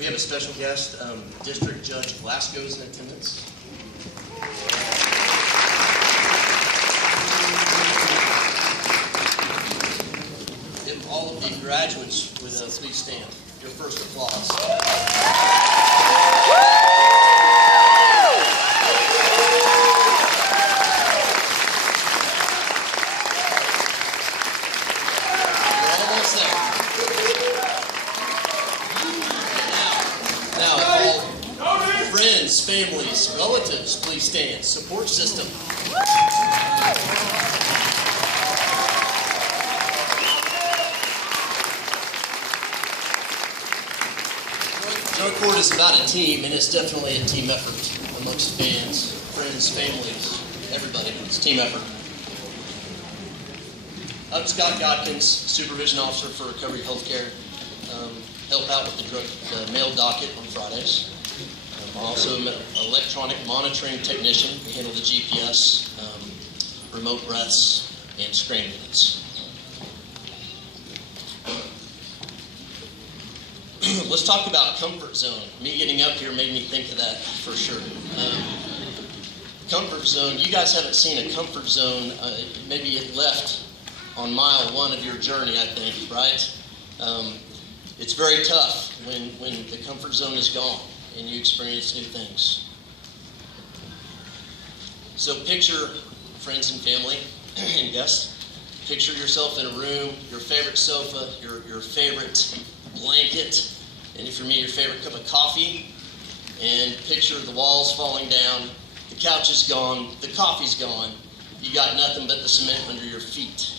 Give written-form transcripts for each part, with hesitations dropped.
We have a special guest, District Judge Glasgow's in attendance. If all of the graduates would please stand. Your first applause. Friends, families, relatives, please stand. Support system. Drug court is about a team, and it's definitely a team effort amongst fans, friends, families, everybody. It's a team effort. I'm Scott Godkins, Supervision Officer for Recovery Healthcare. Help out with the mail docket on Fridays. I'm also an electronic monitoring technician. We handle the GPS, remote breaths, and screen units. Let's talk about comfort zone. Me getting up here made me think of that for sure. Comfort zone, you guys haven't seen a comfort zone. Maybe it left on mile 1 of your journey, I think, right? It's very tough when the comfort zone is gone and you experience new things. So picture friends and family and guests. Picture yourself in a room, your favorite sofa, your favorite blanket, and if you're me, your favorite cup of coffee. And picture the walls falling down, the couch is gone, the coffee's gone. You got nothing but the cement under your feet.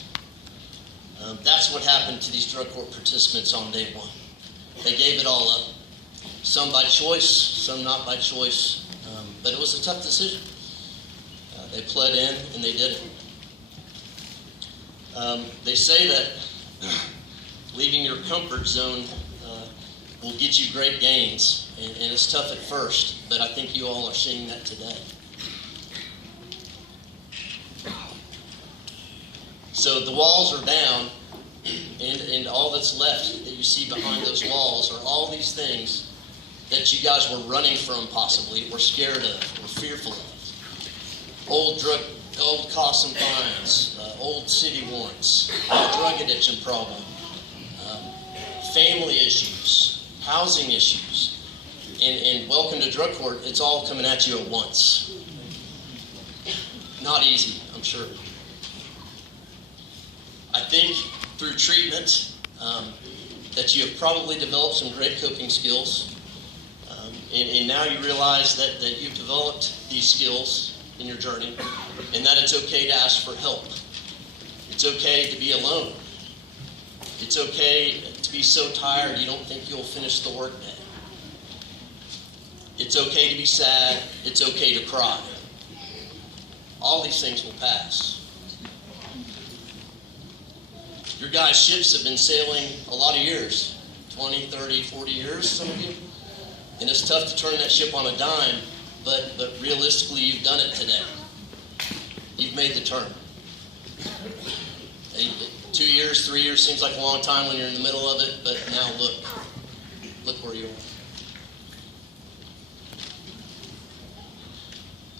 That's what happened to these drug court participants on day 1. They gave it all up. Some by choice, some not by choice, but it was a tough decision. They pled in and they did it. They say that leaving your comfort zone will get you great gains, and it's tough at first, but I think you all are seeing that today. So the walls are down, and all that's left that you see behind those walls are all these things that you guys were running from possibly, were scared of, were fearful of. Old costs and fines, old city warrants, drug addiction problem, family issues, housing issues, and welcome to drug court, it's all coming at you at once. Not easy, I'm sure. I think through treatment that you have probably developed some great coping skills, and now you realize that you've developed these skills in your journey, and that it's okay to ask for help. It's okay to be alone. It's okay to be so tired you don't think you'll finish the workday. It's okay to be sad. It's okay to cry. All these things will pass. Your guys' ships have been sailing a lot of years, 20, 30, 40 years, some of you. And it's tough to turn that ship on a dime, but realistically, you've done it today. You've made the turn. 2 years, 3 years seems like a long time when you're in the middle of it, but now look where you are.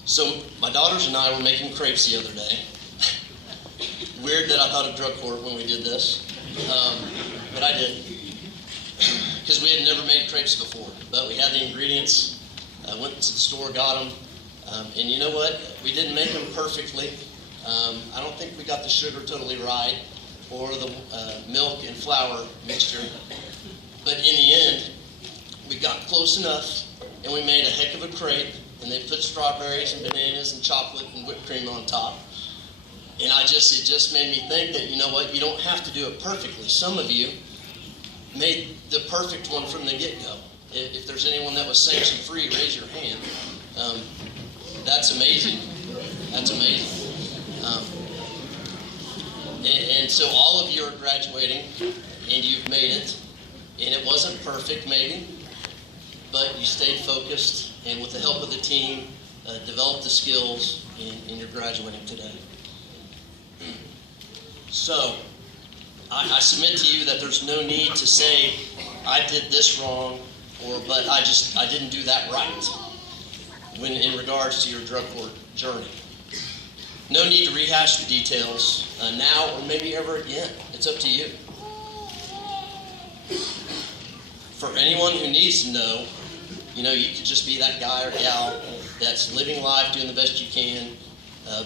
So my daughters and I were making crepes the other day. Weird that I thought of drug court when we did this, but I did. Because we had never made crepes before, but we had the ingredients. I went to the store, got them, and you know what? We didn't make them perfectly. I don't think we got the sugar totally right, or the milk and flour mixture. But in the end, we got close enough, and we made a heck of a crepe, and they put strawberries and bananas and chocolate and whipped cream on top. And it just made me think that, you know what, you don't have to do it perfectly. Some of you made the perfect one from the get-go. If there's anyone that was sanction-free, raise your hand. That's amazing. That's amazing. And so all of you are graduating, and you've made it. And it wasn't perfect, maybe, but you stayed focused, and with the help of the team, developed the skills, and you're graduating today. So, I submit to you that there's no need to say, I did this wrong, but I didn't do that right when in regards to your drug court journey. No need to rehash the details now or maybe ever again. It's up to you. For anyone who needs to know, you could just be that guy or gal that's living life, doing the best you can,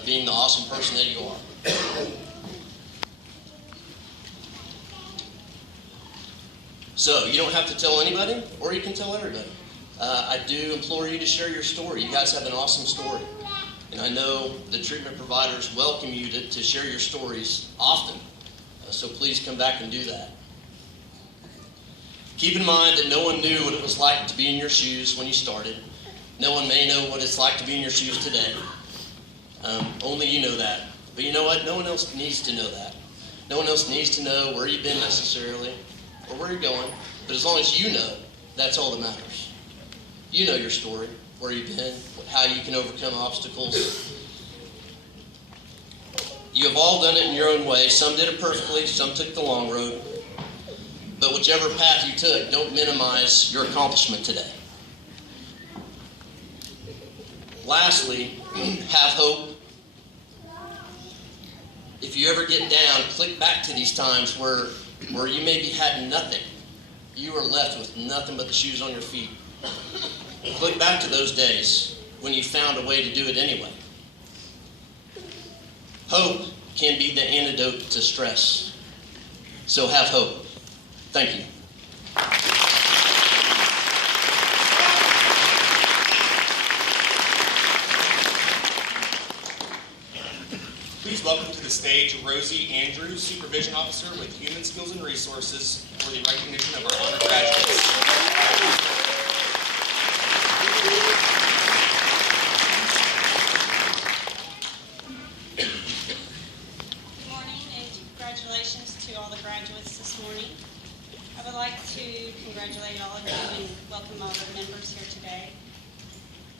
being the awesome person that you are. So you don't have to tell anybody, or you can tell everybody. I do implore you to share your story. You guys have an awesome story. And I know the treatment providers welcome you to share your stories often. So please come back and do that. Keep in mind that no one knew what it was like to be in your shoes when you started. No one may know what it's like to be in your shoes today. Only you know that. But you know what? No one else needs to know that. No one else needs to know where you've been necessarily or where you're going. But as long as you know, that's all that matters. You know your story, where you've been, how you can overcome obstacles. You have all done it in your own way. Some did it perfectly, some took the long road. But whichever path you took, don't minimize your accomplishment today. Lastly, have hope. If you ever get down, click back to these times where you maybe had nothing. You were left with nothing but the shoes on your feet. Click back to those days when you found a way to do it anyway. Hope can be the antidote to stress. So have hope. Thank you. Please welcome to the stage Rosie Andrews, Supervision Officer with Human Skills and Resources, for the recognition of our honor graduates. Good morning and congratulations to all the graduates this morning. I would like to congratulate all of you and welcome all the members here today.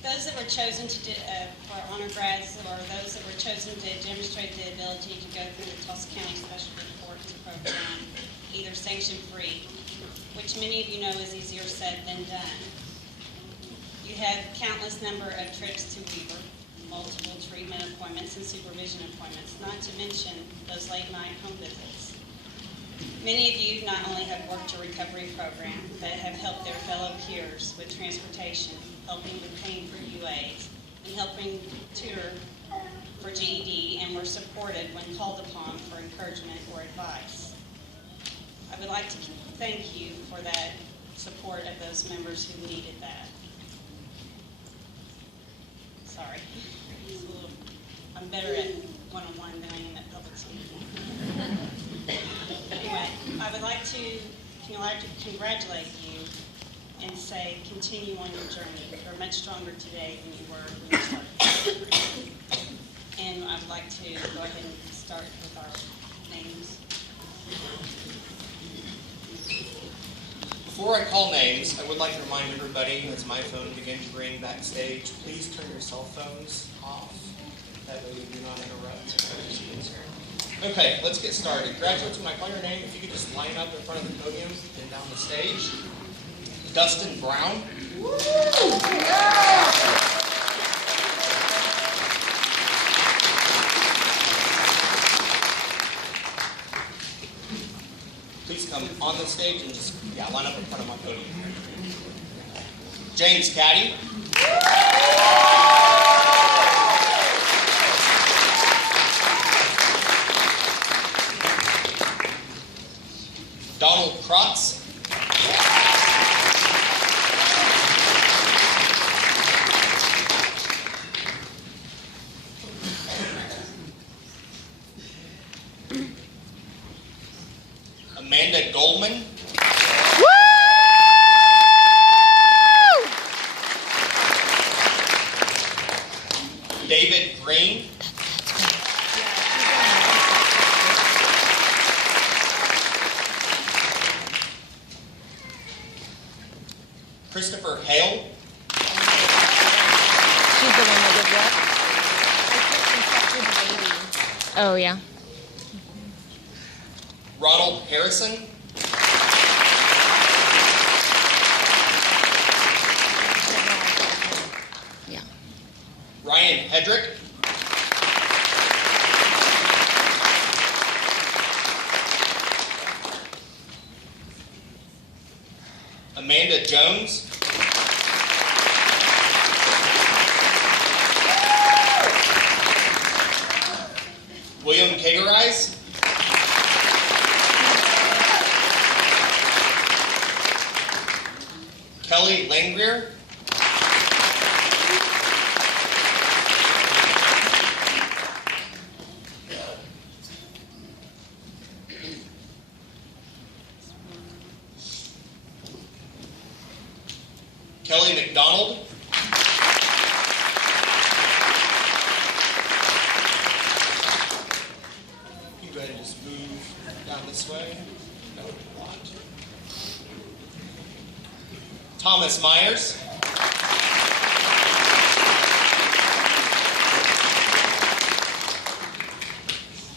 Those that were chosen for honor grads, or those that were chosen to demonstrate the ability to go through the Tulsa County Special Courts program, either sanction-free, which many of you know is easier said than done. You have countless number of trips to Weaver, multiple treatment appointments and supervision appointments, not to mention those late-night home visits. Many of you not only have worked your recovery program, but have helped their fellow peers with transportation, helping with paying for UAs, and helping tutor for GED, and were supported when called upon for encouragement or advice. I would like to thank you for that support of those members who needed that. Sorry. I'm better at one-on-one than I am at public speaking. Anyway, I would like to congratulate you and say continue on your journey. You're much stronger today than you were when you started. And I would like to go ahead and start with our names. Before I call names, I would like to remind everybody, as my phone begins to ring backstage, please turn your cell phones off. That way we do not interrupt. Okay, let's get started. Graduates, when I call your name, if you could just line up in front of the podium and down the stage. Dustin Brown. Please come on the stage and just, line up in front of my podium. James Caddy. Donald Krotz. Amanda Goldman. David Green. Christopher Hale. She's the one that did what? Oh, yeah. Ronald Harrison. Hedrick. Amanda Jones. William Kagerize. Kelly Langrier. Kelly McDonald. You go ahead and just move down this way. That would be a lot. Thomas Myers.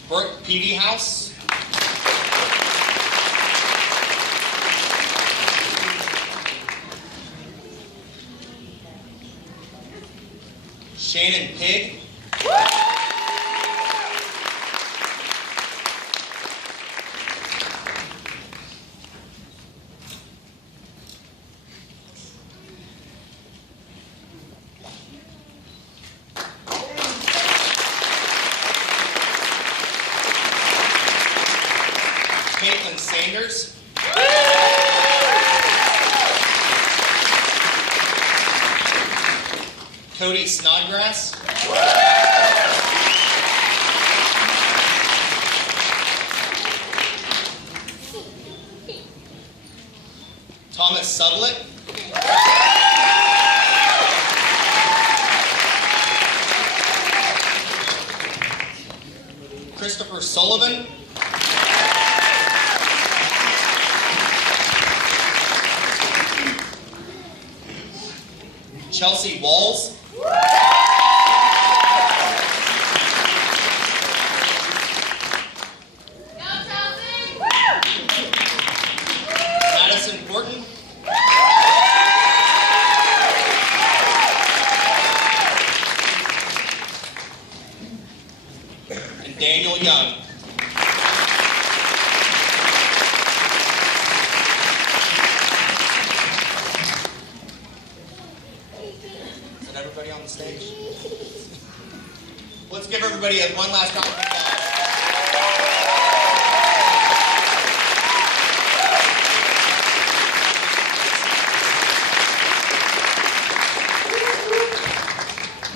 Brooke Peavyhouse. Shannon Pigg. Caitlin Sanders. Cody Snodgrass. Thomas Sublett. Christopher Sullivan. Chelsea Walls. Madison Horton. And Daniel Young. Is that everybody on the stage? Let's give everybody one last round of applause.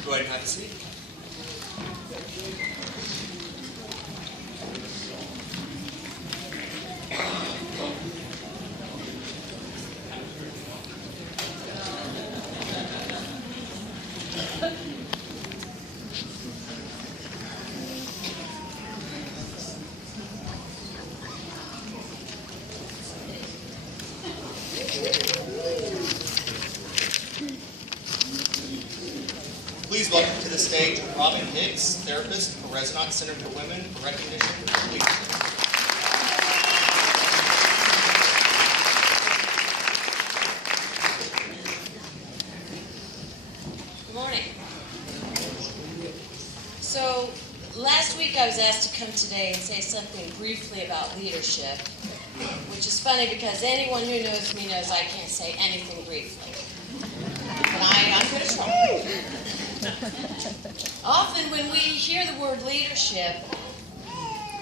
Go ahead and have a seat. Please welcome to the stage Robin Hicks, therapist for Renaissance Center for Women, for recognition for leadership. Good morning. So, last week I was asked to come today and say something briefly about leadership, which is funny because anyone who knows me knows I can't say anything briefly. But I'm going to try. Often when we hear the word leadership,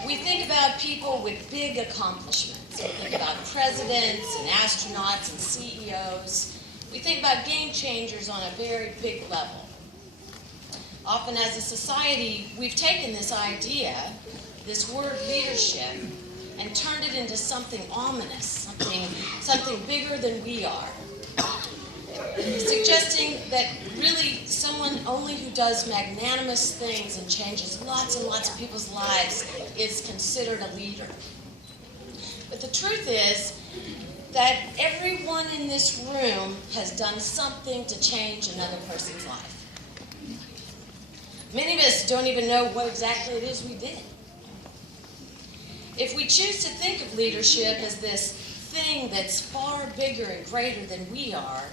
we think about people with big accomplishments. We think about presidents and astronauts and CEOs. We think about game changers on a very big level. Often as a society, we've taken this idea, this word leadership, and turned it into something ominous, something bigger than we are. Suggesting that really someone only who does magnanimous things and changes lots and lots of people's lives is considered a leader. But the truth is that everyone in this room has done something to change another person's life. Many of us don't even know what exactly it is we did. If we choose to think of leadership as this thing that's far bigger and greater than we are,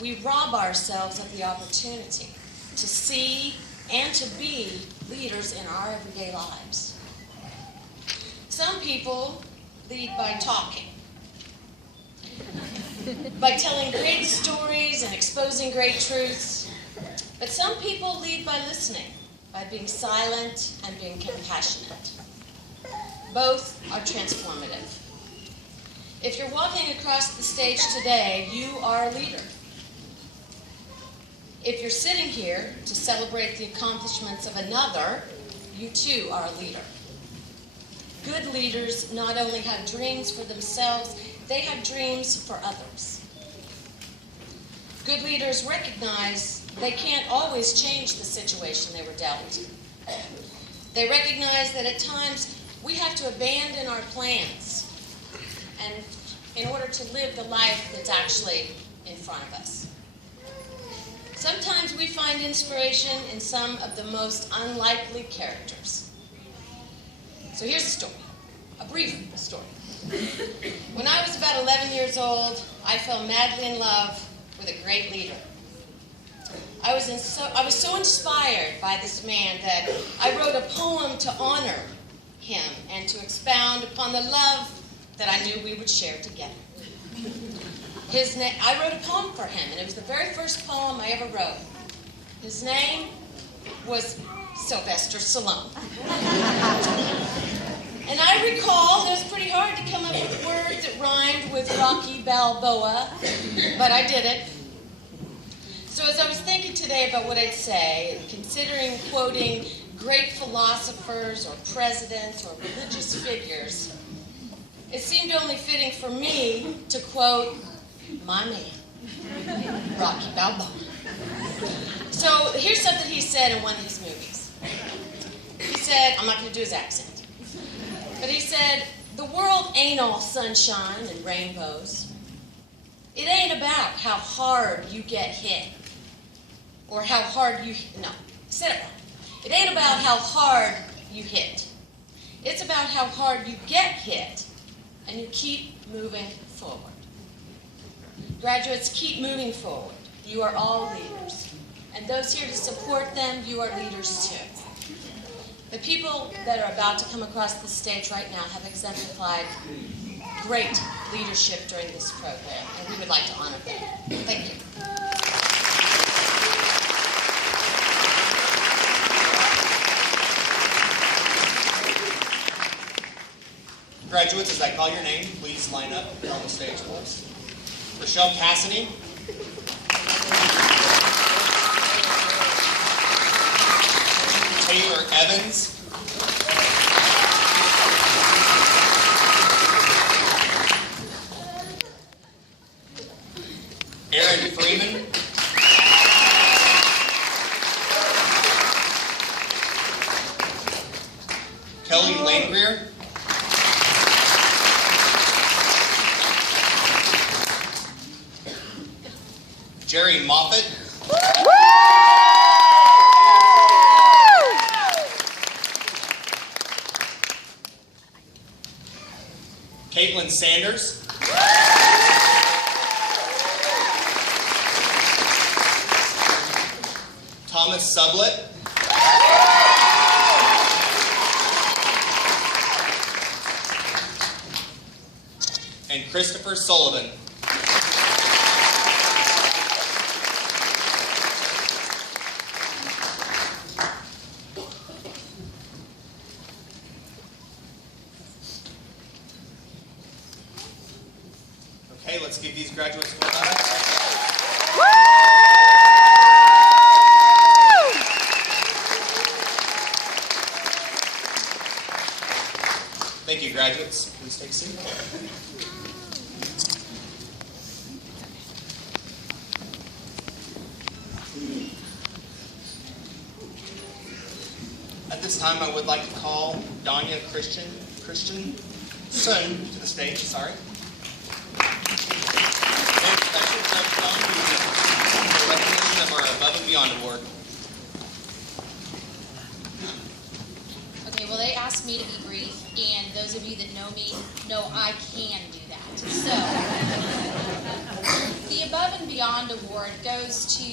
we rob ourselves of the opportunity to see, and to be leaders in our everyday lives. Some people lead by talking, by telling great stories and exposing great truths. But some people lead by listening, by being silent and being compassionate. Both are transformative. If you're walking across the stage today, you are a leader. If you're sitting here to celebrate the accomplishments of another, you too are a leader. Good leaders not only have dreams for themselves, they have dreams for others. Good leaders recognize they can't always change the situation they were dealt. They recognize that at times we have to abandon our plans and in order to live the life that's actually in front of us. Sometimes we find inspiration in some of the most unlikely characters. So here's a story, a brief story. When I was about 11 years old, I fell madly in love with a great leader. I was so inspired by this man that I wrote a poem to honor him and to expound upon the love that I knew we would share together. I wrote a poem for him, and it was the very first poem I ever wrote. His name was Sylvester Stallone. And I recall it was pretty hard to come up with words that rhymed with Rocky Balboa, but I did it. So as I was thinking today about what I'd say, considering quoting great philosophers or presidents or religious figures, it seemed only fitting for me to quote my man, Rocky Balboa. So here's something he said in one of his movies. He said, I'm not going to do his accent, but he said, the world ain't all sunshine and rainbows. It ain't about how hard you get hit or how hard you, no, I said it wrong. It ain't about how hard you hit. It's about how hard you get hit and you keep moving forward. Graduates, keep moving forward. You are all leaders. And those here to support them, you are leaders too. The people that are about to come across the stage right now have exemplified great leadership during this program, and we would like to honor them. Thank you. Graduates, as I call your name, please line up here on the stage for us. Rochelle Cassidy. Taylor Evans. Aaron Freeman. Kelly Langrier. Jerry Moffatt. Caitlin Sanders. Thomas Sublett. And Christopher Sullivan. Okay, let's give these graduates a round. Thank you, graduates. Please take a seat. At this time, I would like to call Danya Christensen to the stage. Sorry. And special judge Don for recognition of our Above and Beyond Award. Okay, well, they asked me to be brief, and those of you that know me know I can do that. So, the Above and Beyond award goes to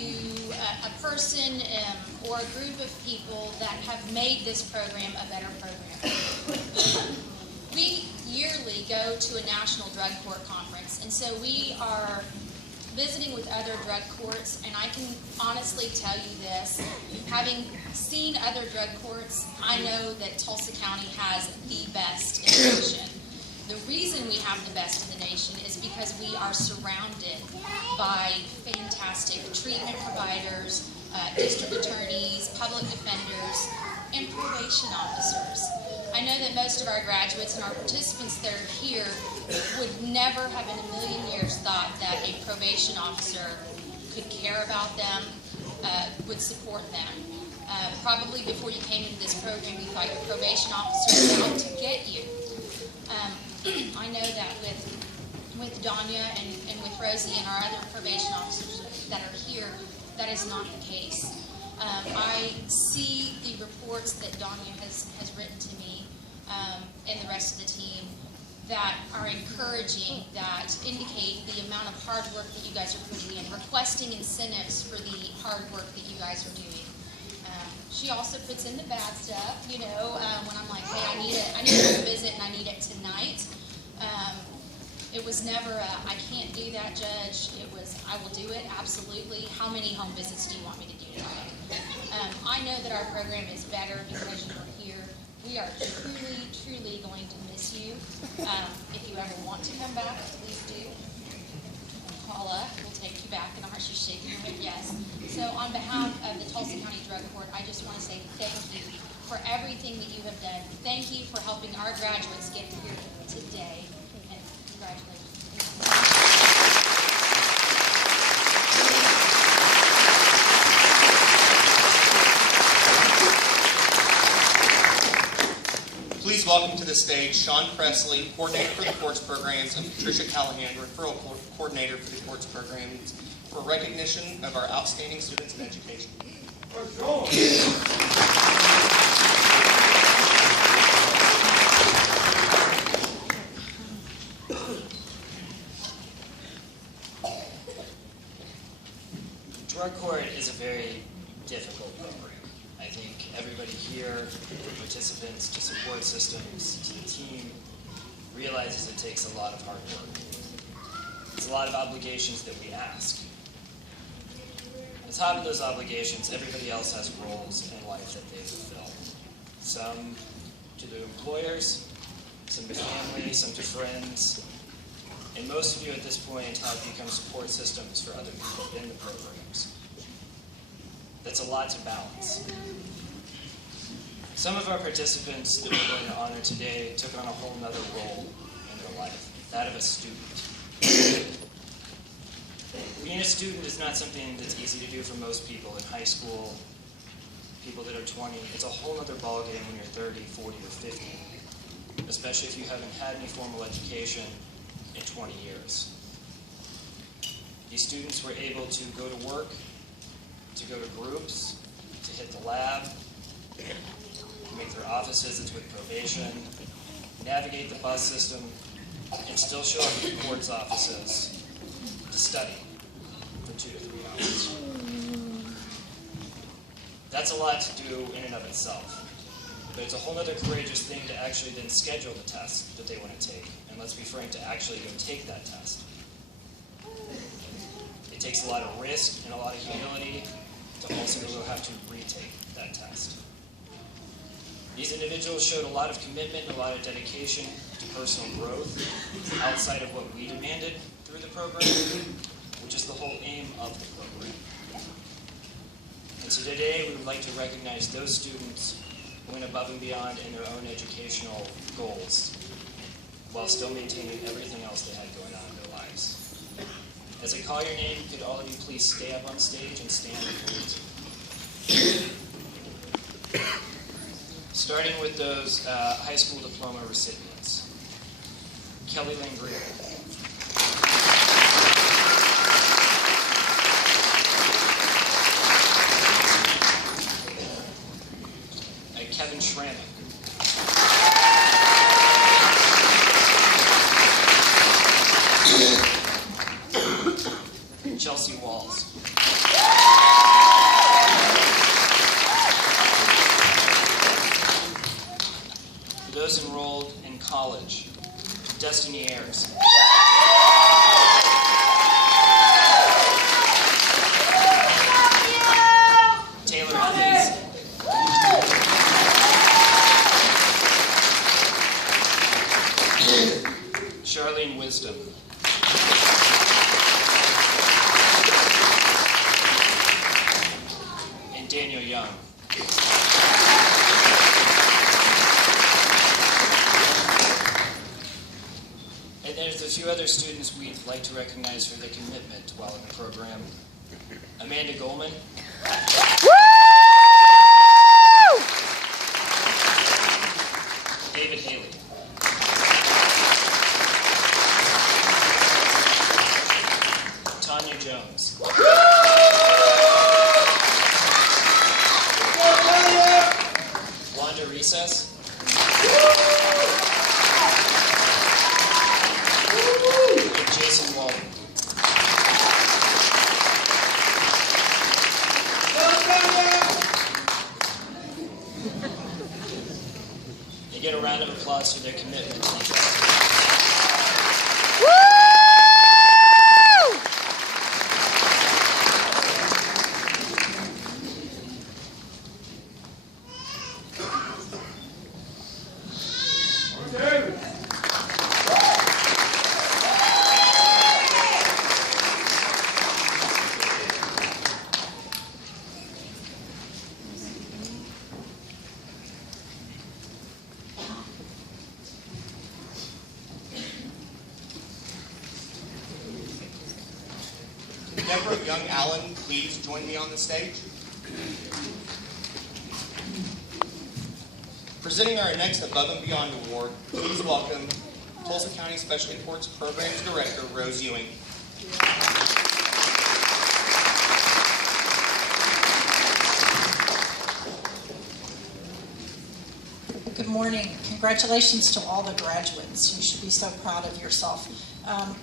a person or a group of people that have made this program a better program. We yearly go to a national drug court conference, and so we are visiting with other drug courts, and I can honestly tell you this, having seen other drug courts, I know that Tulsa County has the best in the nation. The reason we have the best in the nation is because we are surrounded by fantastic treatment providers, district attorneys, public defenders, and probation officers. I know that most of our graduates and our participants that are here would never have in a million years thought that a probation officer could care about them, would support them. Probably before you came into this program, you thought your probation officer was out to get you. I know that with Danya and with Rosie and our other probation officers that are here, that is not the case. I see the reports that Danya has written to me and the rest of the team that are encouraging, that indicate the amount of hard work that you guys are putting in, requesting incentives for the hard work that you guys are doing. She also puts in the bad stuff, you know, when I'm like, hey, I need a visit and I need it tonight. It was never I can't do that, Judge. It was, I will do it, absolutely. How many home visits do you want me to do tonight? I know that our program is better because you are here. We are truly, truly going to miss you. If you ever want to come back, please do. Call up, we'll take you back. And she's shaking her head yes. So on behalf of the Tulsa County Drug Court, I just want to say thank you for everything that you have done. Thank you for helping our graduates get here today. And congratulations. Please welcome to the stage Sean Presley, Coordinator for the Courts Programs, and Patricia Callahan, Referral Coordinator for the Courts Programs, for recognition of our outstanding students in education. Drug court is a very difficult program. I think everybody here, from participants to support systems to the team, realizes it takes a lot of hard work. It's a lot of obligations that we ask. On top of those obligations, everybody else has roles in life that they fulfill. Some to their employers, some to family, some to friends, and most of you at this point have become support systems for other people in the programs. That's a lot to balance. Some of our participants that we're going to honor today took on a whole other role in their life, that of a student. Being a student is not something that's easy to do for most people in high school, people that are 20. It's a whole other ballgame when you're 30, 40, or 50, especially if you haven't had any formal education in 20 years. These students were able to go to work, to go to groups, to hit the lab, make their office visits with probation, navigate the bus system, and still show up at the court's offices to study for 2 to 3 hours. That's a lot to do in and of itself. But it's a whole other courageous thing to actually then schedule the test that they want to take. And let's be frank, to actually go take that test. It takes a lot of risk and a lot of humility to also go have to retake that test. These individuals showed a lot of commitment and a lot of dedication to personal growth outside of what we demanded through the program, which is the whole aim of the program. And so today we would like to recognize those students who went above and beyond in their own educational goals while still maintaining everything else they had going on in their lives. As I call your name, could all of you please stay up on stage and stand and greet? Starting with those high school diploma recipients. Kelly Lynn Greer. Kevin Schramming. Chelsea few other students we'd like to recognize for their commitment while in the program. Amanda Goldman. David Haley. Tanya Jones. Wanda Recess. And Jason Walden. They get a round of applause for their commitment to each other. Deborah Young Allen, please join me on the stage. Presenting our next Above and Beyond Award, please welcome Tulsa County Special Imports Programs Director, Rose Ewing. Good morning. Congratulations to all the graduates. You should be so proud of yourself.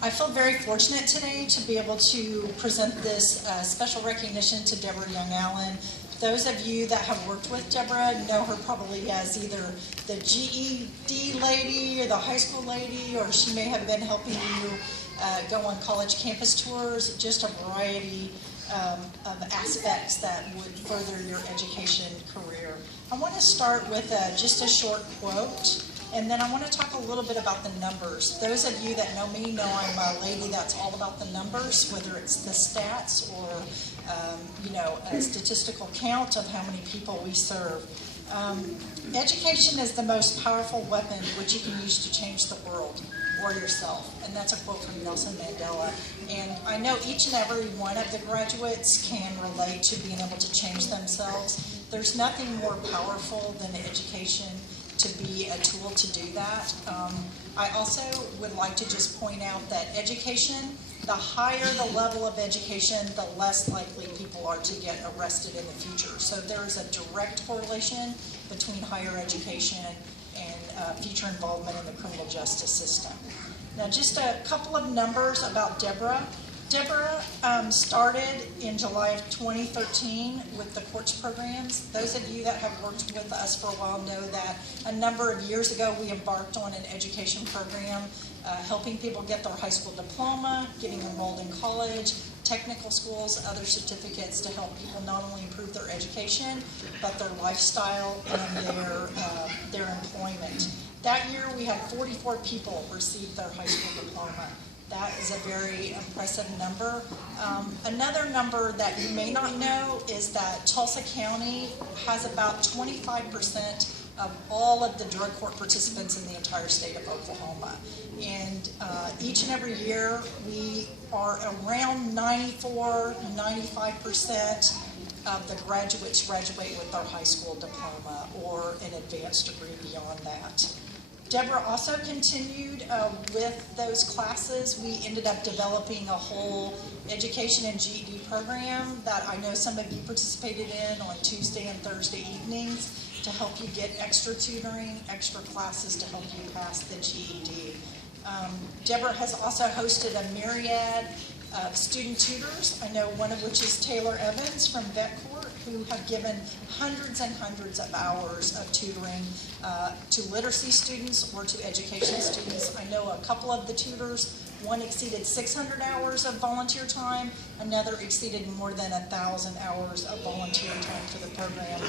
I feel very fortunate today to be able to present this special recognition to Deborah Young Allen. Those of you that have worked with Deborah know her probably as either the GED lady or the high school lady, or she may have been helping you go on college campus tours, just a variety of aspects that would further your education career. I want to start with just a short quote, and then I want to talk a little bit about the numbers. Those of you that know me know I'm a lady that's all about the numbers, whether it's the stats or a statistical count of how many people we serve. Education is the most powerful weapon which you can use to change the world or yourself. And that's a quote from Nelson Mandela. And I know each and every one of the graduates can relate to being able to change themselves. There's nothing more powerful than education to be a tool to do that. I also would like to just point out that education, the higher the level of education, the less likely people are to get arrested in the future. So there is a direct correlation between higher education and future involvement in the criminal justice system. Now, just a couple of numbers about Deborah. Deborah started in July of 2013 with the courts programs. Those of you that have worked with us for a while know that a number of years ago we embarked on an education program helping people get their high school diploma, getting enrolled in college, technical schools, other certificates to help people not only improve their education, but their lifestyle and their employment. That year we had 44 people receive their high school diploma. That is a very impressive number. Another number that you may not know is that Tulsa County has about 25% of all of the drug court participants in the entire state of Oklahoma. And each and every year we are around 94–95% of the graduates graduate with their high school diploma or an advanced degree beyond that. Deborah also continued with those classes. We ended up developing a whole education and GED program that I know some of you participated in on Tuesday and Thursday evenings to help you get extra tutoring, extra classes to help you pass the GED. Deborah has also hosted a myriad of student tutors, I know one of which is Taylor Evans from Vet Court, who have given hundreds and hundreds of hours of tutoring to literacy students or to education students. I know a couple of the tutors, one exceeded 600 hours of volunteer time, another exceeded more than 1,000 hours of volunteer time for the program.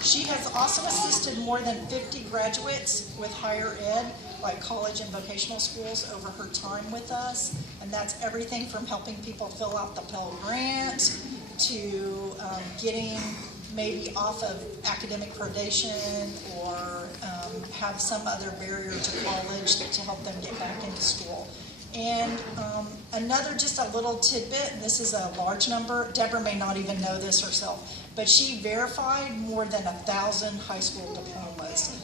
She has also assisted more than 50 graduates with higher ed, like college and vocational schools, over her time with us. And that's everything from helping people fill out the Pell Grant to getting maybe off of academic predation or have some other barrier to college to help them get back into school. And another, just a little tidbit, and this is a large number, Deborah may not even know this herself, but she verified more than 1,000 high school diplomas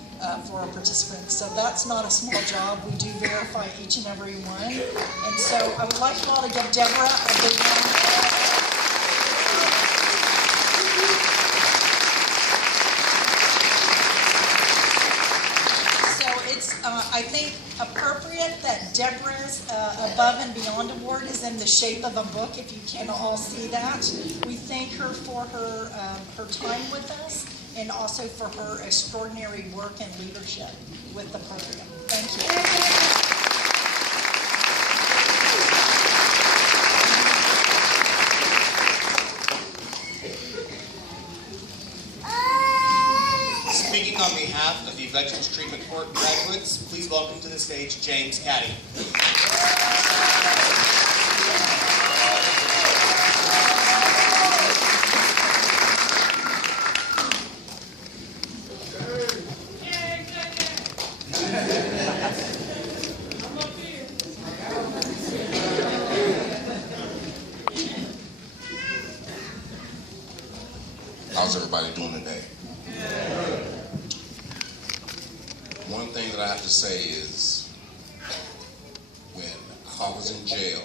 for our participants. So that's not a small job. We do verify each and every one. And so I would like you all to give Deborah a big round. I think appropriate that Deborah's Above and Beyond Award is in the shape of a book, if you can all see that. We thank her for her time with us and also for her extraordinary work and leadership with the program. Thank you. Speaking on behalf of the Veterans Treatment Court graduates, please welcome to the stage James Caddy. How's everybody doing today? One thing that I have to say is, when I was in jail,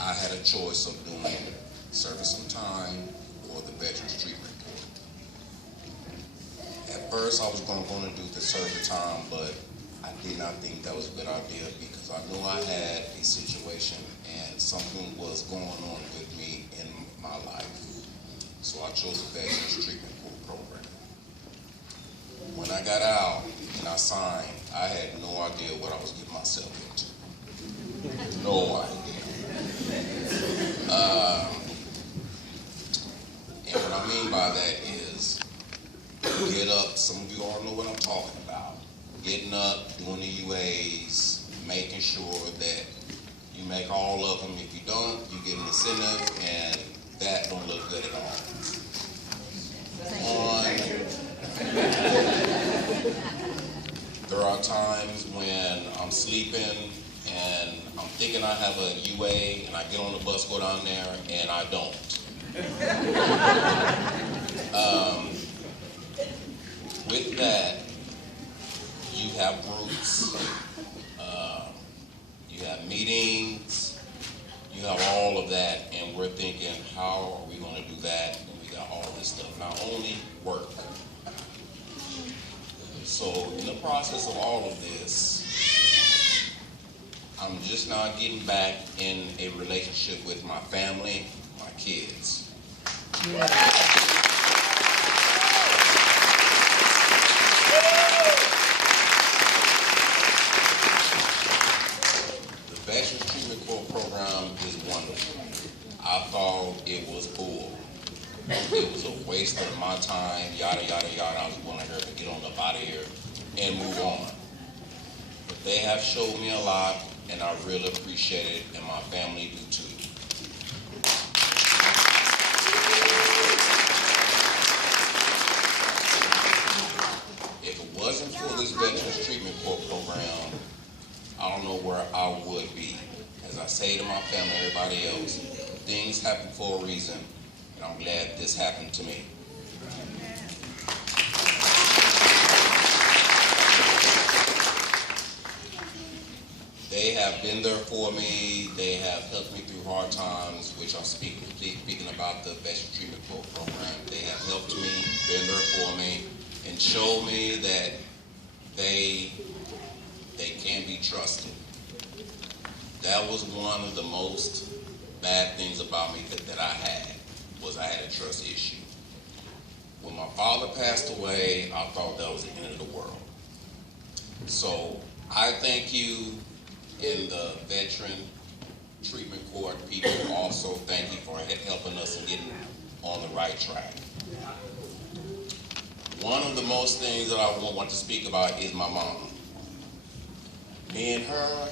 I had a choice of doing service on time or the Veterans Treatment Court. At first, I was going to do the service time, but I did not think that was a good idea because I knew I had a situation and something was going on with me in my life. So I chose the Veterans Treatment Court program. When I got out and I signed, I had no idea what I was getting myself into. No idea. And what I mean by that is, get up, some of you all know what I'm talking about. Getting up, doing the UAs, making sure that you make all of them. If you don't, you get an incentive, and that don't look good at all. There are times when I'm sleeping and I'm thinking I have a UA and I get on the bus, go down there, and I don't. With that, you have groups, you have meetings, you have all of that, and we're thinking, how are we going to do that? And we got all this stuff, not only work. So in the process of all of this, I'm just now getting back in a relationship with my family, my kids. The Veterans Treatment Court program is wonderful. I thought it was bull. It was a waste of my time, yada, yada, yada. I was wanting her to get on up out of here and move on. But they have showed me a lot, and I really appreciate it, and my family do too. If it wasn't for this Veterans Treatment Court program, I don't know where I would be. As I say to my family, everybody else, things happen for a reason. I'm glad this happened to me. They have been there for me. They have helped me through hard times, which I'm speaking about the Veterans Treatment Court program. They have helped me, been there for me, and showed me that they can be trusted. That was one of the most bad things about me that I had. Was I had a trust issue. When my father passed away, I thought that was the end of the world. So I thank you in the Veteran Treatment Court people. Also thank you for helping us and getting on the right track. One of the most things that I want to speak about is my mom. Me and her,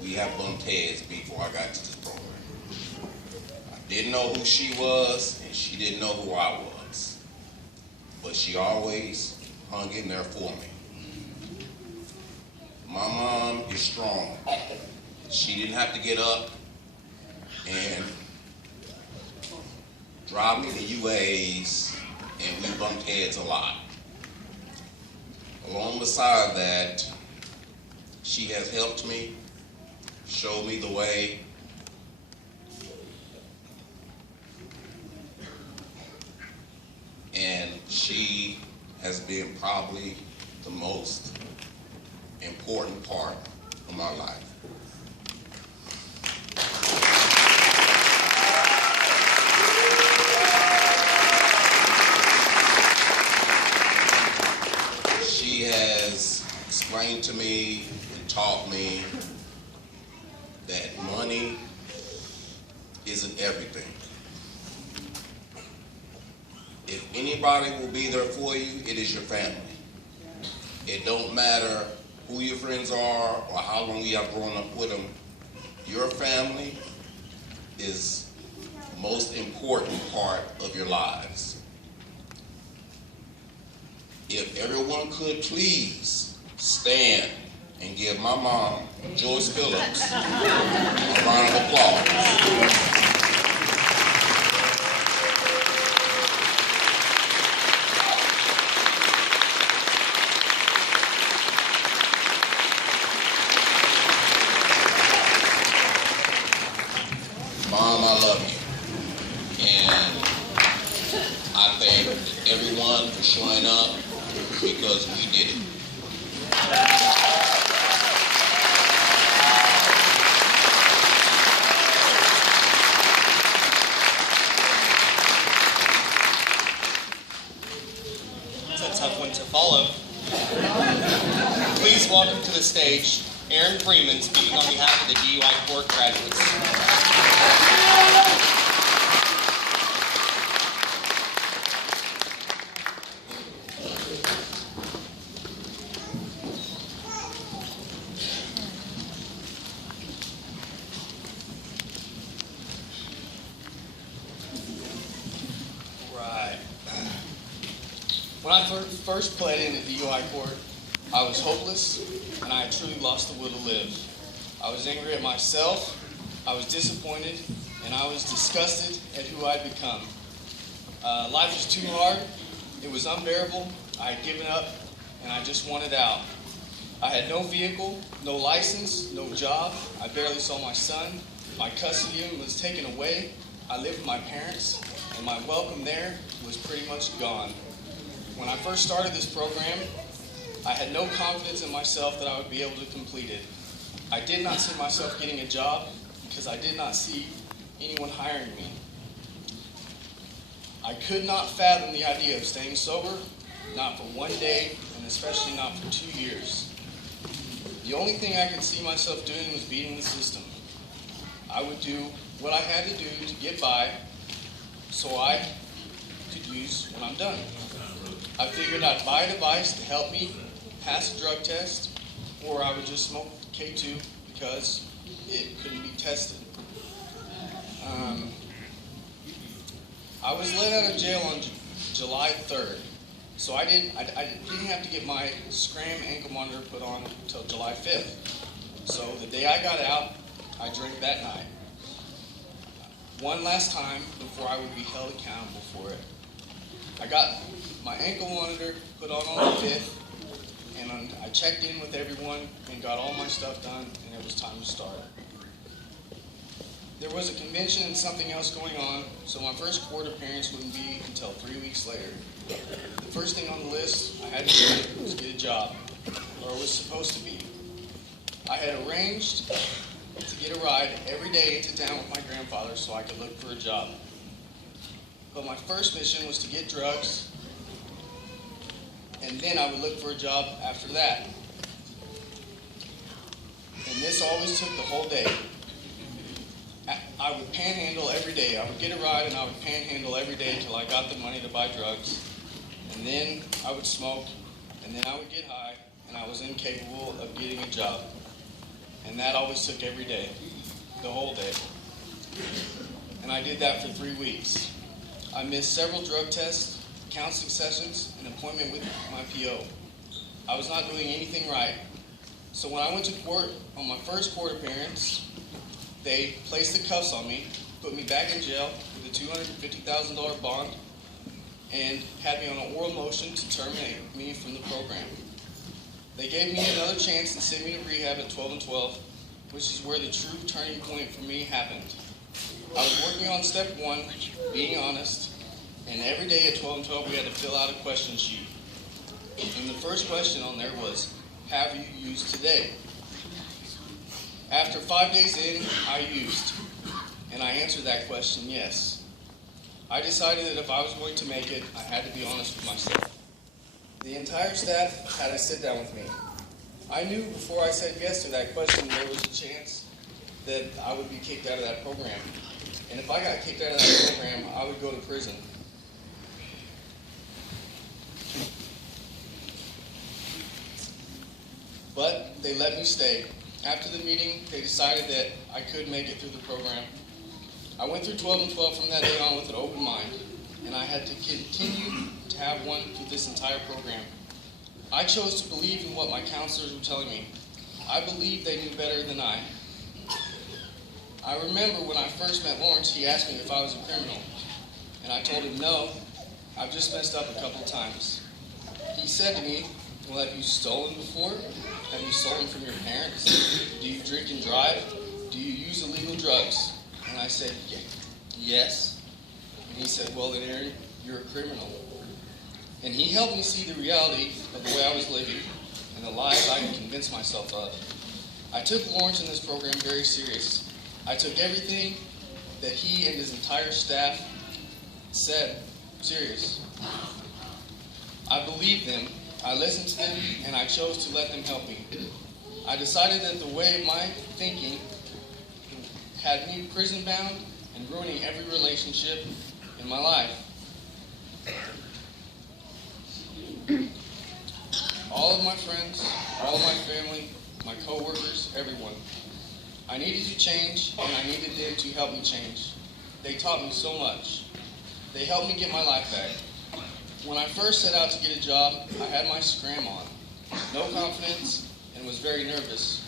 we have bumped heads before I got to this program. Didn't know who she was, and she didn't know who I was. But she always hung in there for me. My mom is strong. she didn't have to get up and drive me to UAs, and we bumped heads a lot. Along beside that, she has helped me, showed me the way, and she has been probably the most important part of my life. She has explained to me and taught me that money isn't everything. If anybody will be there for you, it is your family. It don't matter who your friends are or how long you have grown up with them. Your family is the most important part of your lives. If everyone could please stand and give my mom, Joyce Phillips, a round of applause. Mom, I love you. And I thank everyone for showing up because we did it. That's a tough one to follow. Please welcome to the stage Aaron Freeman speaking on behalf of the DUI Court graduates. Right. When I first pled in at DUI court, I was hopeless and I had truly lost the will to live. I was angry at myself, I was disappointed, and I was disgusted at who I'd become. Life was too hard, it was unbearable, I had given up, and I just wanted out. I had no vehicle, no license, no job, I barely saw my son, my custody of him was taken away, I lived with my parents, and my welcome there was pretty much gone. When I first started this program, I had no confidence in myself that I would be able to complete it. I did not see myself getting a job because I did not see anyone hiring me. I could not fathom the idea of staying sober, not for one day, and especially not for 2 years. The only thing I could see myself doing was beating the system. I would do what I had to do to get by so I could use when I'm done. I figured I'd buy a device to help me pass a drug test, or I would just smoke K2 because it couldn't be tested. I was let out of jail on July 3rd, so I didn't have to get my Scram ankle monitor put on until July 5th. So the day I got out, I drank that night. One last time before I would be held accountable for it. I got my ankle monitor put on the 5th, and I checked in with everyone and got all my stuff done, and it was time to start. There was a convention and something else going on, so my first court appearance wouldn't be until 3 weeks later. The first thing on the list I had to do was get a job, or it was supposed to be. I had arranged to get a ride every day into town with my grandfather so I could look for a job. But my first mission was to get drugs, and then I would look for a job after that. And this always took the whole day. I would panhandle every day. I would get a ride and I would panhandle every day until I got the money to buy drugs. And then I would smoke, and then I would get high, and I was incapable of getting a job. And that always took every day, the whole day. And I did that for 3 weeks. I missed several drug tests, counseling sessions, an appointment with my PO. I was not doing anything right, So when I went to court on my first court appearance, they placed the cuffs on me, put me back in jail with a $250,000 bond, and had me on an oral motion to terminate me from the program. They gave me another chance and sent me to rehab at 12 and 12, which is where the true turning point for me happened. I was working on step 1, being honest, and every day at 12 and 12 we had to fill out a question sheet. And the first question on there was, have you used today? After 5 days in, I used, and I answered that question, yes. I decided that if I was going to make it, I had to be honest with myself. The entire staff had to sit down with me. I knew before I said yes to that question there was a chance that I would be kicked out of that program. And if I got kicked out of that program, I would go to prison. But they let me stay. After the meeting, they decided that I could make it through the program. I went through 12 and 12 from that day on with an open mind, and I had to continue to have one through this entire program. I chose to believe in what my counselors were telling me. I believed they knew better than I. I remember when I first met Lawrence, he asked me if I was a criminal, and I told him no, I've just messed up a couple of times. He said to me, well, have you stolen before? Have you stolen from your parents? Do you drink and drive? Do you use illegal drugs? And I said, yes. And he said, well, then Aaron, you're a criminal. And he helped me see the reality of the way I was living and the lies I had convinced myself of. I took Lawrence in this program very serious. I took everything that he and his entire staff said serious. I believed them, I listened to them, and I chose to let them help me. I decided that the way of my thinking had me prison bound and ruining every relationship in my life. All of my friends, all of my family, my co-workers, everyone. I needed to change, and I needed them to help me change. They taught me so much. They helped me get my life back. When I first set out to get a job, I had my scram on, no confidence, and was very nervous.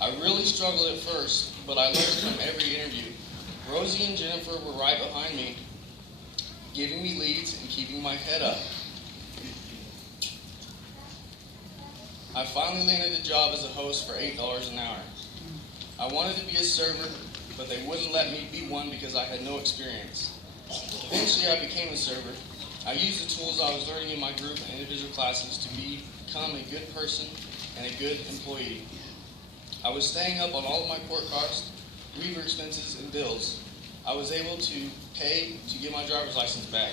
I really struggled at first, but I learned from every interview. Rosie and Jennifer were right behind me, giving me leads and keeping my head up. I finally landed a job as a host for $8 an hour. I wanted to be a server, but they wouldn't let me be one because I had no experience. Eventually, I became a server. I used the tools I was learning in my group and individual classes to become a good person and a good employee. I was staying up on all of my court costs, reaver expenses, and bills. I was able to pay to get my driver's license back.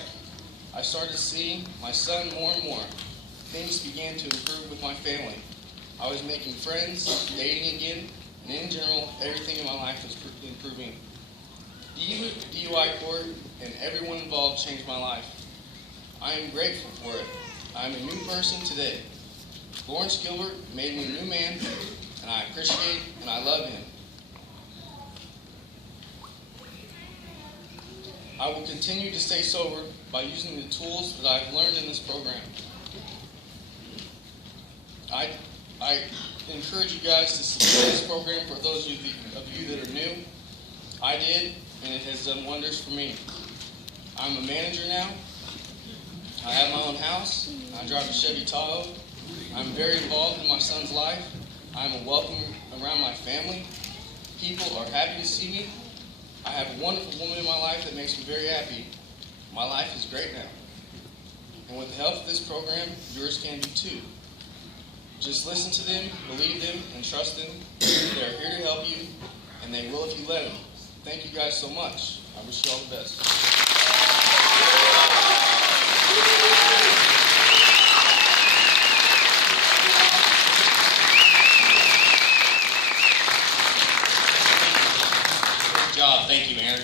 I started seeing my son more and more. Things began to improve with my family. I was making friends, dating again, and in general, everything in my life was improving. DUI court and everyone involved changed my life. I am grateful for it. I am a new person today. Lawrence Gilbert made me a new man, and I appreciate and I love him. I will continue to stay sober by using the tools that I've learned in this program. I encourage you guys to support this program for those of you that are new. I did, and it has done wonders for me. I'm a manager now. I have my own house. I drive a Chevy Tahoe. I'm very involved in my son's life. I'm a welcome around my family. People are happy to see me. I have a wonderful woman in my life that makes me very happy. My life is great now. And with the help of this program, yours can be too. Just listen to them, believe them, and trust them. They are here to help you, and they will if you let them. Thank you guys so much. I wish you all the best. Good job. Thank you, Aaron.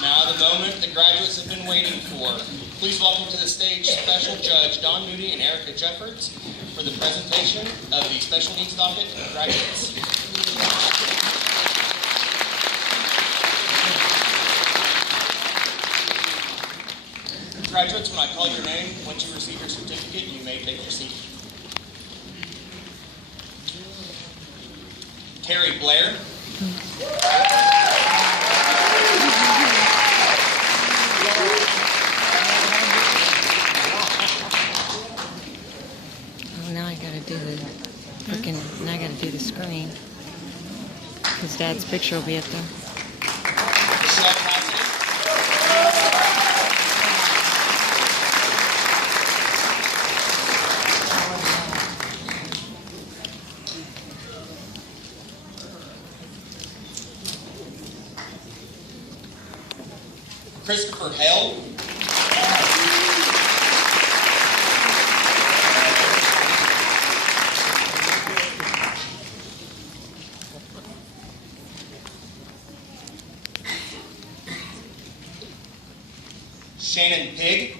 Now the moment the graduates have been waiting for. Please welcome to the stage Special Judge Don Moody and Erica Jeffords for the presentation of the Special Needs Docket graduates. Graduates, when I call your name, once you receive your certificate, you may take your seat. Harry Blair. Oh, now I gotta do the freaking. Now I gotta do the screen. His dad's picture will be at the. Michelle Cassidy. Christopher Hale. Shannon Pig.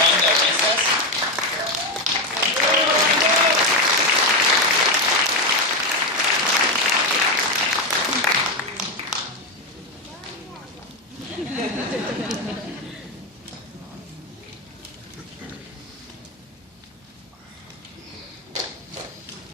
Wanda Recess.